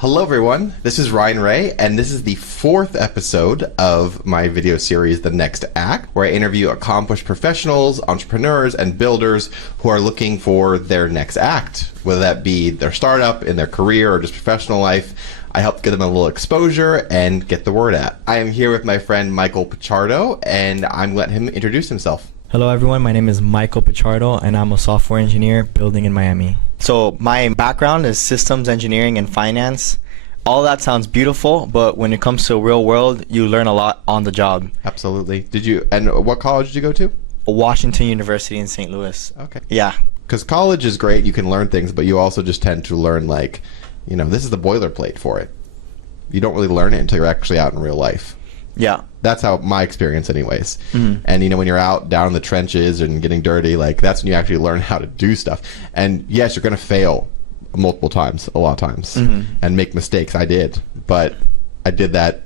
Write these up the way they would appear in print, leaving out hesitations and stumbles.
Hello everyone, this is Ryan Ray, and this is the 4th episode of my video series, The Next Act, where I interview accomplished professionals, entrepreneurs, and builders who are looking for their next act, whether that be their startup, in their career, or just professional life. I help give them a little exposure and get the word out. I am here with my friend Michael Pichardo, and I'm letting him introduce himself. Hello everyone, my name is Michael Pichardo, and I'm a software engineer building in Miami. So my background is systems engineering and finance. All that sounds beautiful, but when it comes to real world, you learn a lot on the job. Absolutely. And what college did you go to? Washington University in St. Louis. Okay. Yeah. Because college is great, you can learn things, but you also just tend to learn this is the boilerplate for it. You don't really learn it until you're actually out in real life. Yeah. That's how my experience anyways. Mm-hmm. And when you're out down in the trenches and getting dirty, that's when you actually learn how to do stuff. And yes, you're going to fail multiple times, a lot of times, and make mistakes. I did, but I did that.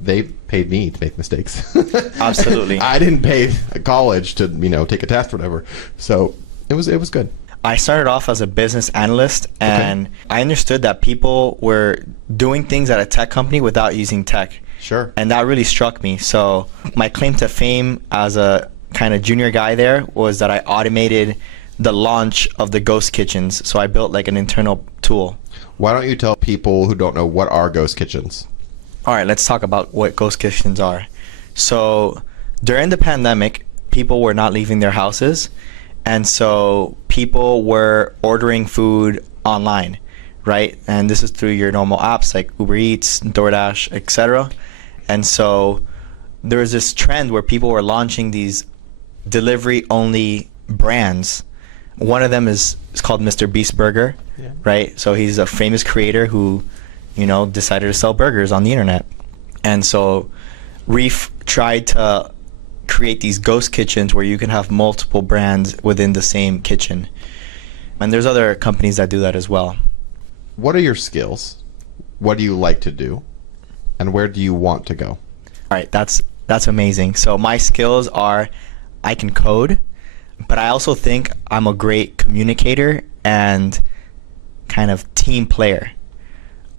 They paid me to make mistakes. Absolutely. I didn't pay college to, take a test or whatever. So it was good. I started off as a business analyst, and I understood that people were doing things at a tech company without using tech. Sure. And that really struck me. So my claim to fame as a kind of junior guy there was that I automated the launch of the ghost kitchens. So I built an internal tool. Why don't you tell people who don't know what are ghost kitchens? All right, let's talk about what ghost kitchens are. So during the pandemic, people were not leaving their houses. And so people were ordering food online, right? And this is through your normal apps like Uber Eats, DoorDash, etc. And so there was this trend where people were launching these delivery-only brands. One of them is called Mr. Beast Burger, right? So he's a famous creator who, decided to sell burgers on the internet. And so Reef tried to create these ghost kitchens where you can have multiple brands within the same kitchen. And there's other companies that do that as well. What are your skills? What do you like to do? And where do you want to go? All right, that's amazing. So my skills are I can code, but I also think I'm a great communicator and kind of team player.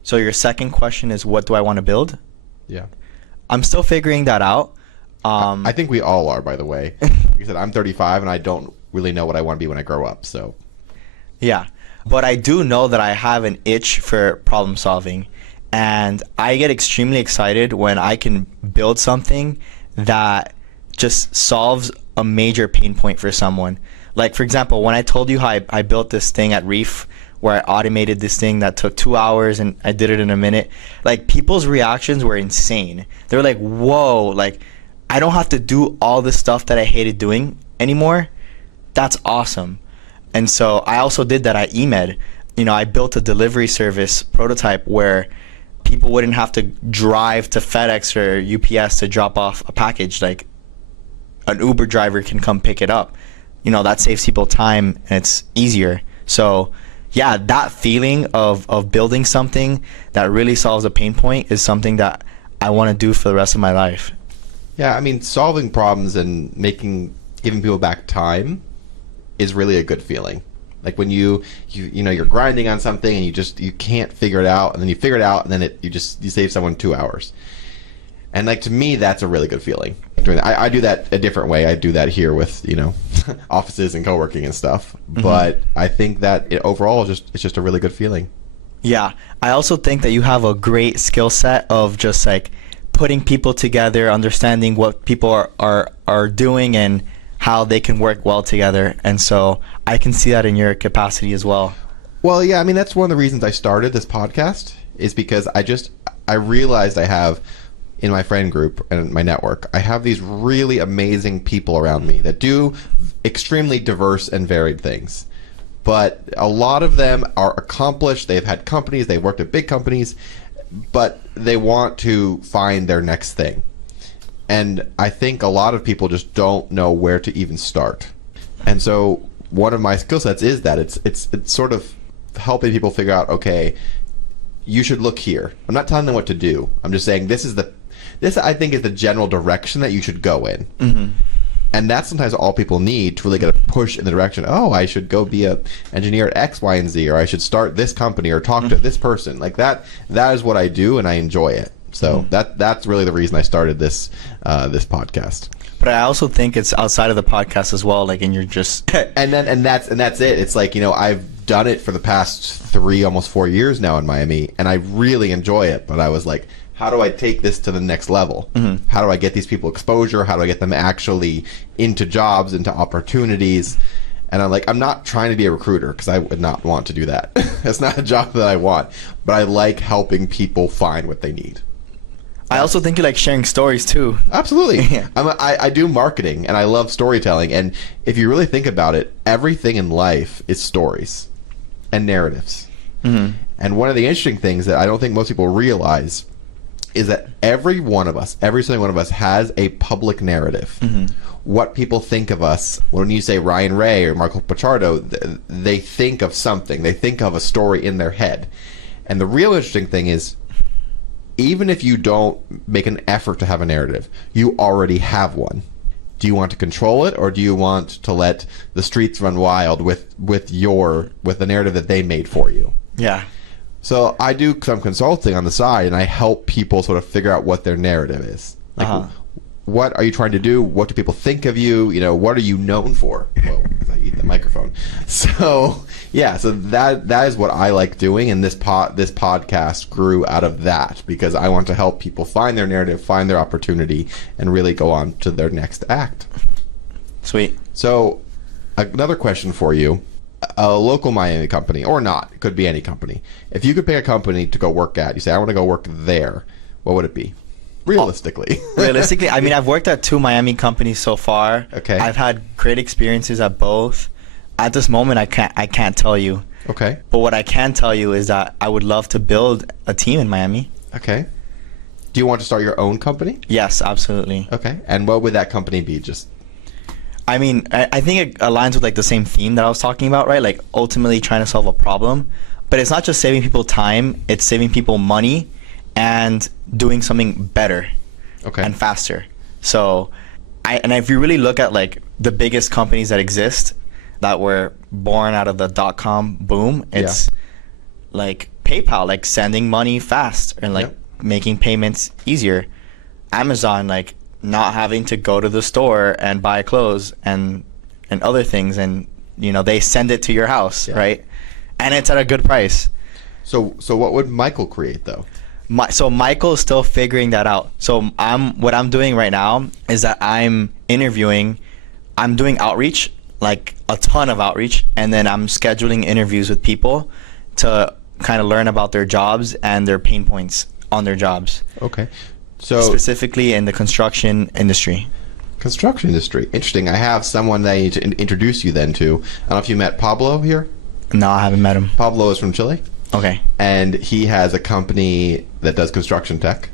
So your second question is, what do I want to build? Yeah. I'm still figuring that out. I think we all are, by the way. Like you said, I'm 35 and I don't really know what I want to be when I grow up. So. Yeah. But I do know that I have an itch for problem solving. And I get extremely excited when I can build something that just solves a major pain point for someone. Like, for example, when I told you how I built this thing at Reef, where I automated this thing that took 2 hours and I did it in a minute, people's reactions were insane. They were like, whoa, I don't have to do all this stuff that I hated doing anymore. That's awesome. And so I also did that at eMed. I built a delivery service prototype where people wouldn't have to drive to FedEx or UPS to drop off a package. An Uber driver can come pick it up. That saves people time and it's easier. So yeah, that feeling of building something that really solves a pain point is something that I want to do for the rest of my life. Yeah, solving problems and giving people back time is really a good feeling. Like when you're grinding on something and you can't figure it out, and then you figure it out, and then you save someone 2 hours. And to me, that's a really good feeling. I do that a different way. I do that here with offices and co-working and stuff. But I think that overall it's just a really good feeling. Yeah, I also think that you have a great skill set of just putting people together, understanding what people are doing and how they can work well together. And so I can see that in your capacity as well. Well, yeah, that's one of the reasons I started this podcast, is because I realized I have, in my friend group and my network, I have these really amazing people around me that do extremely diverse and varied things. But a lot of them are accomplished. They've had companies, they've worked at big companies, but they want to find their next thing. And I think a lot of people just don't know where to even start. And so one of my skill sets is that it's sort of helping people figure out, okay, you should look here. I'm not telling them what to do. I'm just saying this I think is the general direction that you should go in. And that's sometimes all people need to really get a push in the direction, oh, I should go be a engineer at X, Y, and Z, or I should start this company or talk to this person. Like that is what I do, and I enjoy it. So that's really the reason I started this podcast. But I also think it's outside of the podcast as well, like, and you're just and that's it. It's like, I've done it for the past 3, almost 4 years now in Miami, and I really enjoy it. But I was like, how do I take this to the next level? How do I get these people exposure? How do I get them actually into jobs, into opportunities? And I'm like, I'm not trying to be a recruiter, because I would not want to do that. It's not a job that I want. But I like helping people find what they need. I also think you like sharing stories too. Absolutely. Yeah. I do marketing, and I love storytelling. And if you really think about it, everything in life is stories and narratives. And one of the interesting things that I don't think most people realize is that every single one of us has a public narrative. What people think of us, when you say Ryan Ray or Michael Pichardo, they think of something. They think of a story in their head. And the real interesting thing is, even if you don't make an effort to have a narrative, you already have one. Do you want to control it, or do you want to let the streets run wild with the narrative that they made for you? Yeah. So I do some consulting on the side, and I help people sort of figure out what their narrative is. Like, what are you trying to do? What do people think of you? What are you known for? Whoa, I eat the microphone. So yeah, so that is what I like doing, and this podcast grew out of that, because I want to help people find their narrative, find their opportunity, and really go on to their next act. Sweet. So another question for you. A local Miami company, or not, it could be any company. If you could pick a company to go work at, you say, I want to go work there, what would it be? Realistically. Realistically, I mean, I've worked at 2 Miami companies so far. Okay. I've had great experiences at both. At this moment, I can't tell you. Okay. But what I can tell you is that I would love to build a team in Miami. Okay. Do you want to start your own company? Yes, absolutely. Okay. And what would that company be? I mean, I think it aligns with like the same theme that I was talking about, right? Like ultimately trying to solve a problem. But it's not just saving people time, it's saving people money and doing something better and faster. So if you really look at like the biggest companies that exist that were born out of the .com boom, it's like PayPal, like sending money fast and like making payments easier. Amazon, like not having to go to the store and buy clothes and other things, and they send it to your house, right? And it's at a good price. So what would Michael create though? So Michael is still figuring that out. So what I'm doing right now is that I'm interviewing, I'm doing outreach, like a ton of outreach, and then I'm scheduling interviews with people to kind of learn about their jobs and their pain points on their jobs. Okay. So specifically in the construction industry. Construction industry. Interesting. I have someone that I need to introduce you then to. I don't know if you met Pablo here. No, I haven't met him. Pablo is from Chile. Okay. And he has a company that does construction tech,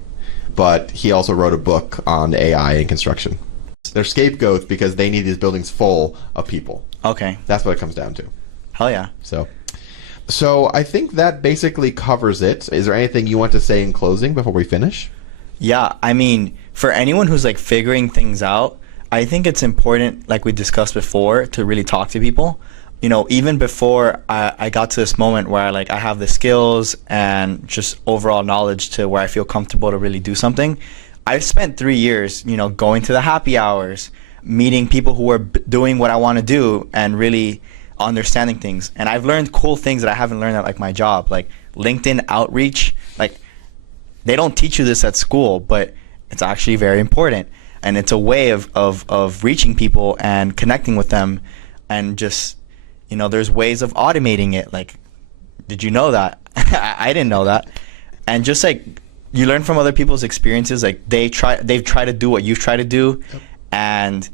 but he also wrote a book on AI and construction. They're scapegoats because they need these buildings full of people. Okay. That's what it comes down to. Hell yeah. So I think that basically covers it. Is there anything you want to say in closing before we finish? Yeah, I mean, for anyone who's like figuring things out, I think it's important, like we discussed before, to really talk to people. Even before I got to this moment where I have the skills and just overall knowledge to where I feel comfortable to really do something, I've spent 3 years, going to the happy hours, meeting people who are doing what I want to do and really understanding things. And I've learned cool things that I haven't learned at like my job, like LinkedIn outreach. Like they don't teach you this at school, but it's actually very important. And it's a way of reaching people and connecting with them, and just, there's ways of automating it. Like, did you know that? I didn't know that. And just like you learn from other people's experiences, like they've tried to do what you've tried to do, and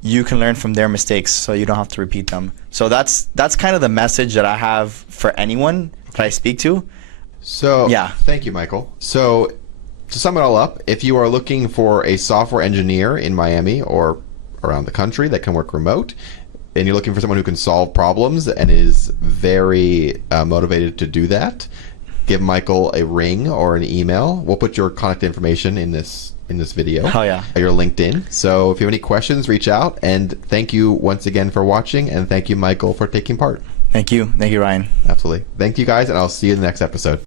you can learn from their mistakes so you don't have to repeat them. So that's kind of the message that I have for anyone that I speak to. So yeah. Thank you, Michael. So to sum it all up, if you are looking for a software engineer in Miami or around the country that can work remote, and you're looking for someone who can solve problems and is very motivated to do that, give Michael a ring or an email. We'll put your contact information in this in this video. Oh, yeah. Your LinkedIn. So if you have any questions, reach out. And thank you once again for watching. And thank you, Michael, for taking part. Thank you. Thank you, Ryan. Absolutely. Thank you, guys. And I'll see you in the next episode.